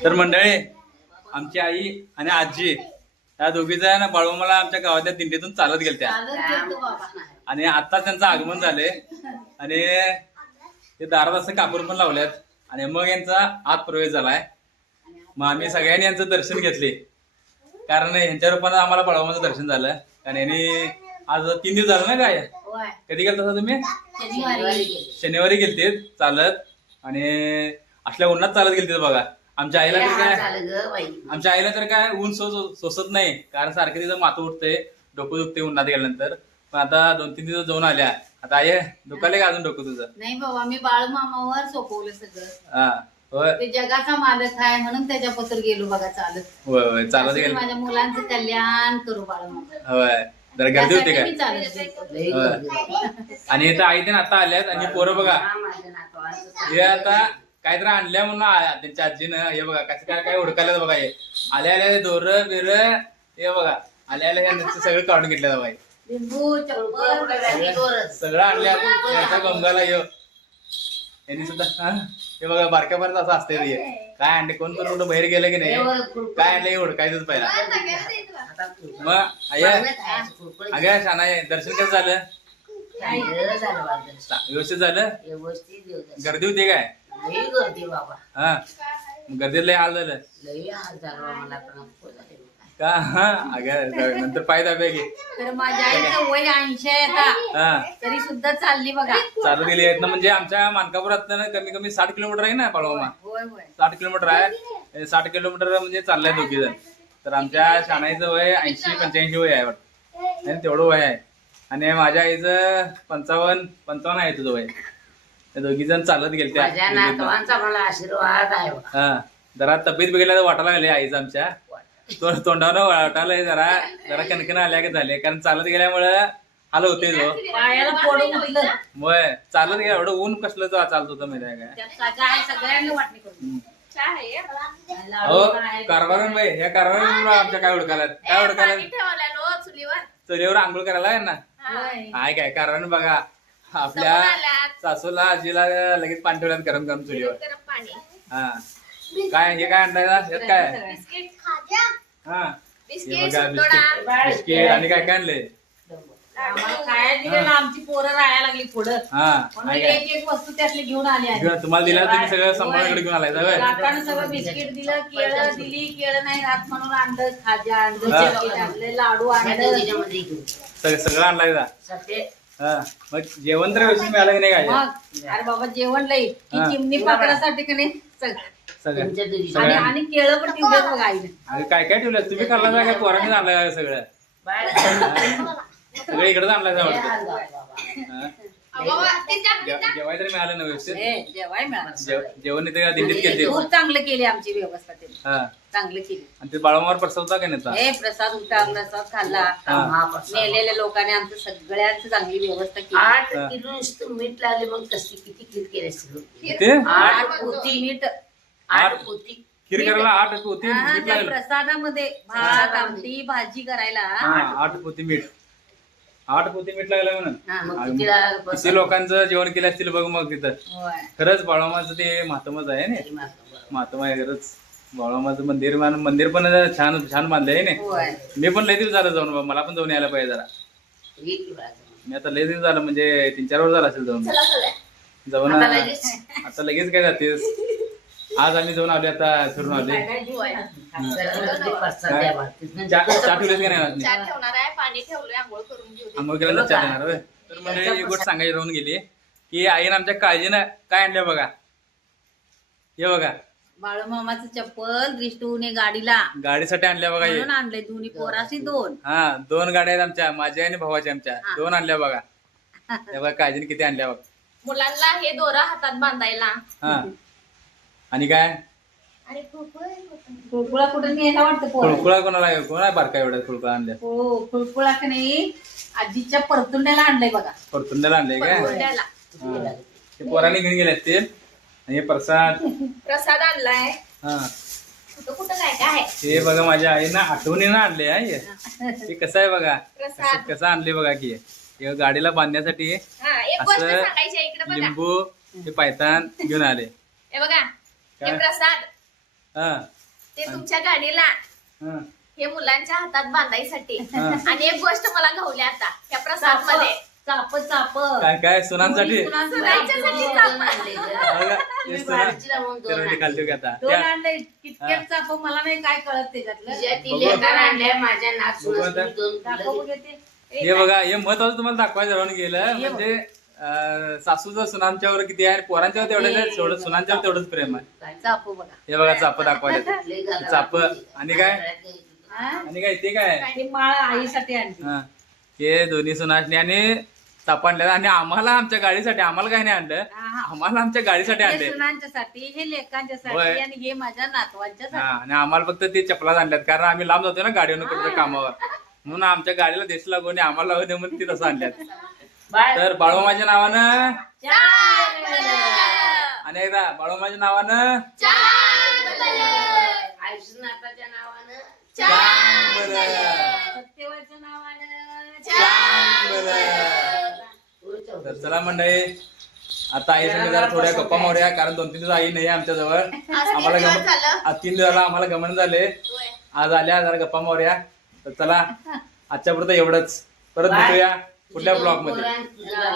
तर मंडळी, आमची आई आणि आजी या दोघी जण बाळूमामाला आमच्या गावातल्या दिंडीतून चालत गेलत्या आणि आता त्यांचं आगमन झालंय आणि ते दारात असं कापूर पण लावल्यात आणि मग यांचा आत प्रवेश झालाय. मग आम्ही सगळ्यांनी यांचं दर्शन घेतले कारण यांच्या रूपानं आम्हाला बाळूमामाचं दर्शन झालं. आणि यांनी आज 3 दिवस झालं ना काय, कधी गेलता तसं तुम्ही? शनिवारी गेलते चालत आणि असल्या उन्हात चालत गेलते बघा. आमच्या आईला तर काय ऊन सोसत नाही कारण सारखं तिथं मातं उठतंय, डोकं दुखते उन्हात गेल्यानंतर. पण आता 2-3 दिवस जाऊन आल्या. आता आई दुखाले का अजून डोकं तुझं? नाही बाबा, मी बाळूमामावर सोपवलं सगळं. हा होय, ते जगाचा मालक आहे म्हणून त्याच्यापत्र गेलो बघा चालत. होय होय चालत गेलं. माझ्या मुलांचं कल्याण करू बाळूमामा. होय, जरा गर्दी होते काय? मी चालत गेलो. आणि इथं आई ते आता आल्यात आणि पोरं बघा हे आता काहीतरी आणल्या म्हणून त्यांच्या आजीनं हे बघा कसं काय काय हुडकायला बघा. हे आल्या आल्या दोर बिर हे बघा आल्या आल्या ह्या सगळं काढून घेतलं बाई. लिंबू चप्पल सगळं आणल्या त्याच्या गंगाला यांनी सुद्धा हे बघा बारक्या पर्यंत असं असते हे काय आणले कोण पण कुठं बाहेर गेलं की नाही काय आणलं हे हुडकायचंच पहिला. मग आया अगं शाना दर्शन कसं झालं? व्यवस्थित झालं? गर्दी होती काय? हा मग गर्दीत लय हाल झालं का? हा अगं नंतर पाय दाबे की. तर माझ्या आईचं वय 80 आहे आता, तरी सुद्धा चालली बघा. चालत गेली आहेत ना. म्हणजे आमच्या मानकापुरात कमी कमी 60 किलोमीटर आहे ना बाळूमामा. होय होय 60 किलोमीटर आहे. 60 किलोमीटर म्हणजे चाललंय दोघी जण. तर आमच्या शाणाईचं वय 80-85 वय आहे वाटतं आणि तेवढं वय आहे. आणि माझ्या आईचं 55 आहे तुझं वय. त्या दोघी जण चालत गेलत्या. आशीर्वाद आहे. हा जरा तब्येत बिघडल्या वाटायला लागले आईचं आमच्या. तोंडावर वाटायला जरा जरा कणकण आल्या की झाले कारण चालत गेल्यामुळं हाल होते जो पायाला पडून उठलं. मग चालत गेलं एवढं ऊन कसलं चालत होतं माहिती आहे काय? सगळ्यांना वाटणी करून हो कारभारून बाई ह्या कारभारून आमच्या काय हुडकायला चुलीवर आंघोळ करायला आहे ना. हाय काय कारण बघा आपल्या सासूला आजीला लगेच पाणी ठेवल्यात गरम गरम चुलीवर. हा काय हे काय आणलाय यात काय? हा हे बघा बिस्किट आणि काय काय आणले? खायला दिलेलं आमची पोरं राहायला लागली पुढं. म्हणून एक एक वस्तू त्यातली घेऊन आली आहे. तुम्हाला दिला तुम्ही सगळं सांभाळून घेऊन आलाय सगळं. काकानं सगळं बिस्किट दिलं, केळं दिली, केळं नाही राहत म्हणून आणलं, खाज्या आणलं, बिस्किट आणलं, लाडू आणलं, सगळं आणलाय का? हा मग जेवण तर व्यवस्थित मिळालं की नाही काय? मग अरे बाबा जेवण लई ही चिमणी पाकडासाठी की नाही सगळं आणि केळं पण ठेवलं बघा आईने. काय काय ठेवलं तुम्ही खाल्ला काय? पोरांनी आणलं सगळं सगळं इकडेच आणलाय जेवाय तरी मिळालं ना व्यवस्थित? जेवाय मिळालं. जेवण इथे दिंडीत केली खूप चांगलं केली आमची व्यवस्था त्यांनी. चांगलं केली. आणि ते बाळूमावर प्रसाद होता का नाही? हे प्रसाद होता, प्रसाद खाल्ला. मेलेल्या लोकांनी आमचं सगळ्यांची चांगली व्यवस्था केली. 8 किलो नुसतं मीठ लागले मग कसली किती खीर केली असतील. ते 8 पोती मीठ, 8 पोती खीर करायला 8 पोती मीठ लागलं. प्रसादामध्ये भात आमटी भाजी करायला 8 पोती मीठ. 8 पोती मीठ लागलं म्हणून किती लागलं किती लोकांचं जेवण केलं असतील बघ मग तिथं. होय. खरंच बाळूमाचं ते महात्मच आहे ना. महात्मा आहे खरंच. बाळूमाचं मंदिर पण छान छान बांधलंय आहे ना. होय. मी पण लय दिवस झालं जाऊन बा. मला पण जाऊन यायला पाहिजे जरा. मी आता लय दिवस झालं म्हणजे 3-4 वर्ष झालं असेल जाऊन आता लगेच काय जातेस? आज आम्ही जाऊन आलो आता फिरून आले. चहा ठेवलेच का नाही? आंघोळ केल्यानंतर चहा देणार होय. तर म्हणजे एक गोष्ट सांगायची राहून गेली की आईनं आमच्या काळजीनं काय आणलं बघा. हे बघा बाळूमामाचं चप्पल दृष्टूने गाडीला गाडीसाठी आणल्या बघा. हे आणले दोन्ही पोराशी 2. 2 गाड्या आहेत आमच्या, माझ्या आणि भावाच्या आमच्या 2 आणल्या बघा. हे बघा काळजीने किती आणल्या बघ. मुलांना हे दोरा हातात बांधायला. हा आणि काय खुळखुळा कुठे न्यायला वाटतं पोरं. खुळखुळा कोणाला बारका एवढा खुळखुळा आणल्या? हो खुळखुळा का नाही आजीच्या परतुंड्याला आणलंय बघा. परतुंड्याला आणलंय काय? मुलाला ते पोरांनी घेऊन गेले असतील. हे प्रसाद आणलाय. हा कुठं कुठं काय काय हे बघा माझ्या आईनं आठवणीनं आणले आहे. ते कसं आहे बघा कसं आणले बघा की हे गाडीला बांधण्यासाठी एक गोष्ट असं सांगायची इकडे बघा. लिंबू हे पायतान घेऊन आले. हे बघा हे प्रसाद हा ते तुमच्या गाडीला हा हे मुलांच्या हातात बांधायसाठी हा. आणि एक गोष्ट मला घावली आता त्या प्रसाद मध्ये चाप चाप काय काय सुनांसाठी सुनांच्यासाठी चाप. बघा, ते सुना- वाढीला म्हणून दोन त्यामध्ये खालती बघा आता. दोन त्या- आणले कितके चाप मला नाही काय कळत त्याच्यातलं तिच्या ती बघू. लेकरं आणल्या माझ्या बघू नाचून आता. दोन दाखव फुलं बघ ते. हे बघा हे महत्वाचं तुम्हाला दाखवायचं राहून गेलं म्हणजे सासूचं सुनांच्यावर किती आहे पोरांच्यावर तेवढंच आहे, तेवढं सुनांच्यावर तेवढंच प्रेम आहे. चाप बघा हे बघा चाप दाखवायला चाप आणि काय हा? आणि काय ते काय आणि माळ आईसाठी आणली हा हे दोन्ही सुनासनी आणि चाप आणल्या आणि आम्हाला आमच्या गाडीसाठी आम्हाला काय नाही आणलं हा. आम्हाला आमच्या गाडीसाठी हे आणले सुनांच्यासाठी हे लेकांच्यासाठी होय. आणि हे माझ्या नातवांच्यासाठी हा आणि आम्हाला फक्त ते चपला आणल्यात कारण आम्ही लांब जातो ना गाडीवरून कुठं कामावर म्हणून आमच्या गाडीला देश लागून आम्हाला लागू दे म्हणून ती तसं आणल्यात तर बाळूमाच्या नावानं आणि एकदा बाळूमाच्या नावानं आयुष्यनाथाच्या नावानं सत्यवाच्या नावानं तर चला मंडळी आता आई संग जरा थोड्या गप्पा मारूया कारण 2-3 दिवस आई नाही आमच्या जवळ आम्हाला दिवस झालं. आज 3 दिवसाला आम्हाला गमन झाले होय. आज आल्या जरा गप्पा मारूया तर चला आजच्या पुरतं एवढंच परत भेटूया पुढल्या ब्लॉग मध्ये तुझा